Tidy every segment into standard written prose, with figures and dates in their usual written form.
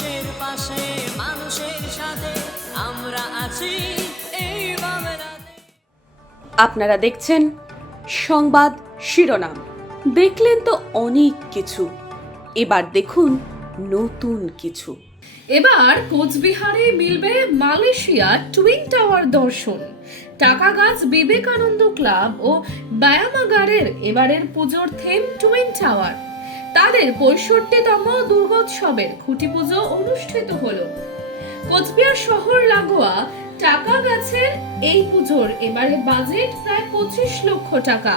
মানুষের পাশে মানুষের সাথে আমরা আছি এই বাংলাতে। আপনারা দেখছেন সংবাদ শিরোনাম। দেখলেন তো অনেক কিছু, এবার দেখুন নতুন কিছু। এবার কোচবিহারে মিলবে মালয়েশিয়া টুইন টাওয়ার দর্শন। টাকাগাছ বিবেকানন্দ ক্লাব ও ব্যায়ামাগারের এবারের পুজোর থিম টুইন টাওয়ার। তাদের 65তম দুর্গোৎসবের খুঁটি পুজো অনুষ্ঠিত হলো। কোচবিহার শহর লাগোয়া টাকাগাছের এই পুজোর এবারে বাজেট প্রায় 25 লক্ষ টাকা।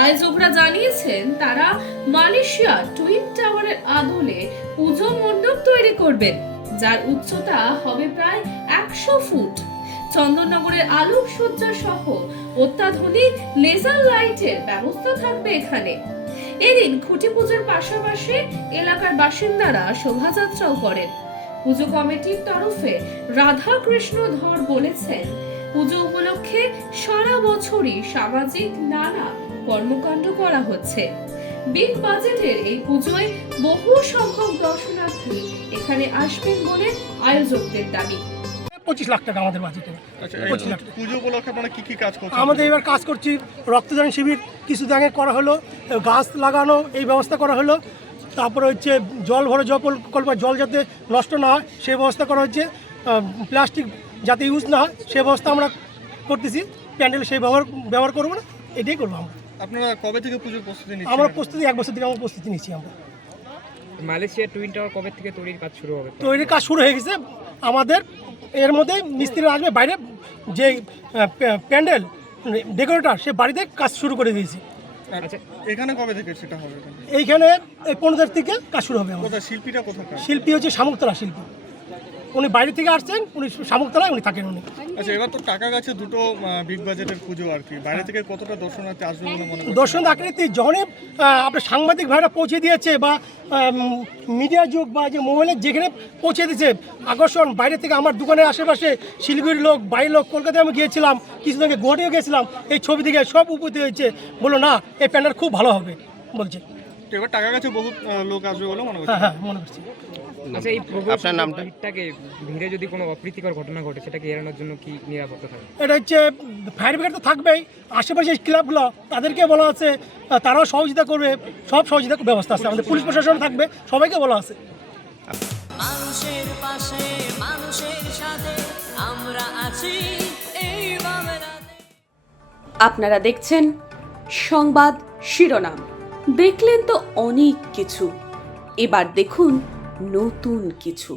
আয়োজকরা জানিয়েছেন তারা মালয়েশিয়া টুইন টাওয়ারের আদলে পুজো মণ্ডপ তৈরি করবেন, যার উচ্চতা হবে প্রায় 100 ফুট। চন্দননগরের আলোকসজ্জা সহ অত্যাধুনিক লেজার লাইটের ব্যবস্থা থাকবে এখানে। এদিন খুঁটি পুজোর পাশাপাশি এলাকার বাসিন্দারা শোভাযাত্রাও করেন। পুজো কমিটির তরফে রাধা কৃষ্ণ ধর বলেছেন, পুজো উপলক্ষে সারা বছরই সামাজিক নানা কর্মকাণ্ড করা হচ্ছে। বিগ বাজেটের এই পুজোয় বহু সংখ্যক দর্শনার্থী এখানে আসবেন বলে আয়োজকদের দাবি। 25 লাখ টাকা আমাদের বাজেটে। আচ্ছা, 25 লাখ টাকা। পুজো উপলক্ষে আপনারা কি কাজ করছেন? আমাদের এবার কাজ করছি, রক্তদান শিবির কিছুদিন আগে করা হলো, গাছ লাগানো এই ব্যবস্থা করা হলো, তারপরে হচ্ছে জল ভরে জল যাতে নষ্ট না হয় সেই ব্যবস্থা করা হচ্ছে, প্লাস্টিক যাতে ইউজ না হয় সেই ব্যবস্থা আমরা করতেছি। প্যান্ডেল সেই ব্যবহার করবো না, এটাই করবো আমরা। আপনারা কবে থেকে পুজোর প্রস্তুতি নিচ্ছেন? আমরা প্রস্তুতি 1 বছর থেকে আমরা প্রস্তুতি নিচ্ছি। আমরা মালয়েশিয়া টুইন টাওয়ার কবে থেকে তৈরির কাজ শুরু হবে? তৈরির কাজ শুরু হয়ে গেছে আমাদের। এর মধ্যে মিস্ত্রি আসবে, বাইরে যে প্যান্ডেল ডেকোরেটর সে বাড়িতে কাজ শুরু করে দিয়েছি। আচ্ছা, এখানে কবে থেকে সেটা হবে? এইখানে এই 15 তারিখ থেকে কাজ শুরু হবে। কোথায় শিল্পীটা কোথাকার? শিল্পী হচ্ছে শামুকতলা শিল্পী, উনি বাইরে থেকে আসছেন, উনি শামুকতলায় উনি থাকেন। উনি আচ্ছা, এবার তো টাকা গাছে দুটো বিগ বাজেটের পুজো আর কি, বাইরে থেকে কতটা দর্শনার্থী আসবে বলে মনে করছেন? দর্শন আকৃতি যখনই আপনার সাংবাদিক ভাইরা পৌঁছে দিয়েছে বা মিডিয়া যুগ বা যে মোবাইলে যেখানে পৌঁছে দিয়েছে আকর্ষণ, বাইরে থেকে আমার দোকানের আশেপাশে শিলিগুড়ির লোক, বাইরের লোক, কলকাতায় আমি গিয়েছিলাম, কিছুদিন আগে গুয়াহাটিও গিয়েছিলাম, এই ছবি দেখে সব উপস্থিত হয়েছে, বললো না এই প্যান্ডেল খুব ভালো হবে বলছে। তো এবার টাকা গাছে বহু লোক আসবে বলে মনে করছেন? হ্যাঁ মনে করছি। আচ্ছা, এই ভিড়টাকে ভিড়ে যদি কোনো অপ্রীতিকর ঘটনা ঘটে সেটাকে এড়ানোর জন্য কি নিরাপত্তা থাকবে? এটা হচ্ছে ফায়ার ব্রিগেড তো থাকবেই, আশেপাশে ক্লাবগুলো তাদেরকে বলা আছে, তারাও সহযোগিতা করবে, সব সহযোগিতা ব্যবস্থা আছে, আমাদের পুলিশ প্রশাসন থাকবে, সবাইকে বলা আছে। মানুষের পাশে মানুষের সাথে আমরা আছি এই বাংলাতে। আপনারা দেখছেন সংবাদ শিরোনাম। দেখলেন তো অনেক কিছু, এবার দেখুন নতুন কিছু।